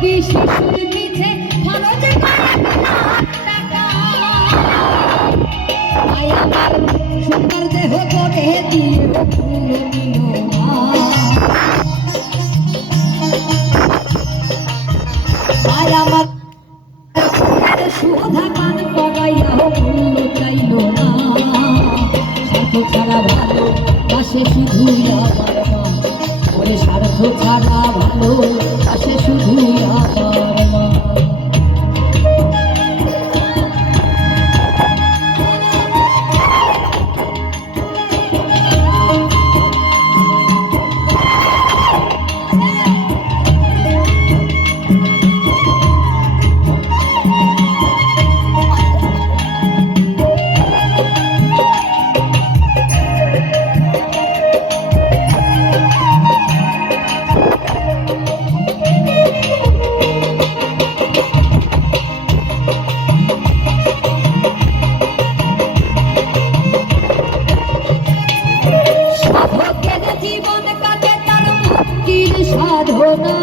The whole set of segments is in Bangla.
কি শিশুর পিছে খরচ করে টাকা আই আমার সুন্দর দেহ করে দিয়ে আই আমার সুধা পান করাইয়াও মূল্য চাইল না স্বার্থ ছাড়া ভালো বাসে শুধু আমার মা ওরে স্বার্থ ছাড়া ভালো বাসে শুধু আমার মা সাধনা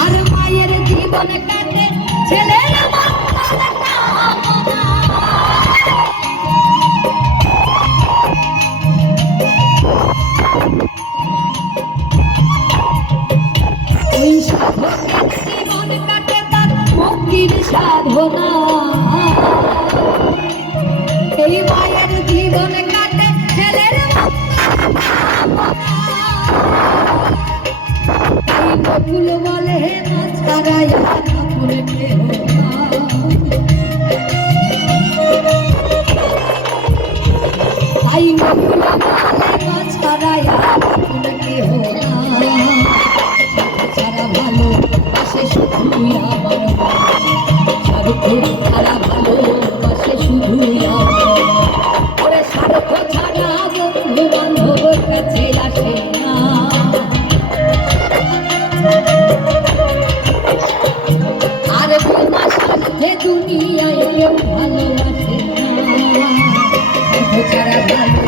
আর মায়ের জীবন কাটে ছেলের ওই সাধকের জীবন কাটে তার মুক্তির সাধনা এই মায়ের জীবন কাটে ছেলের ফুল বলে মাছ ছাড়াইয়া ফুল কেহ তাই ফুল বলে মাছ ছাড়াইয়া ফুল কেহ ছাড়া ভালো বাসে শুধুই আমার স্বার্থ ছাড়া ভালো বাসে শুধুই আমার ওরে স্বার্থ ছাড়া বন্ধু বান্ধবের কাছে আসে না আর বিনা স্বার্থে দুনিয়ায় কেউ ভালোবাসে না ছাড়া ভালো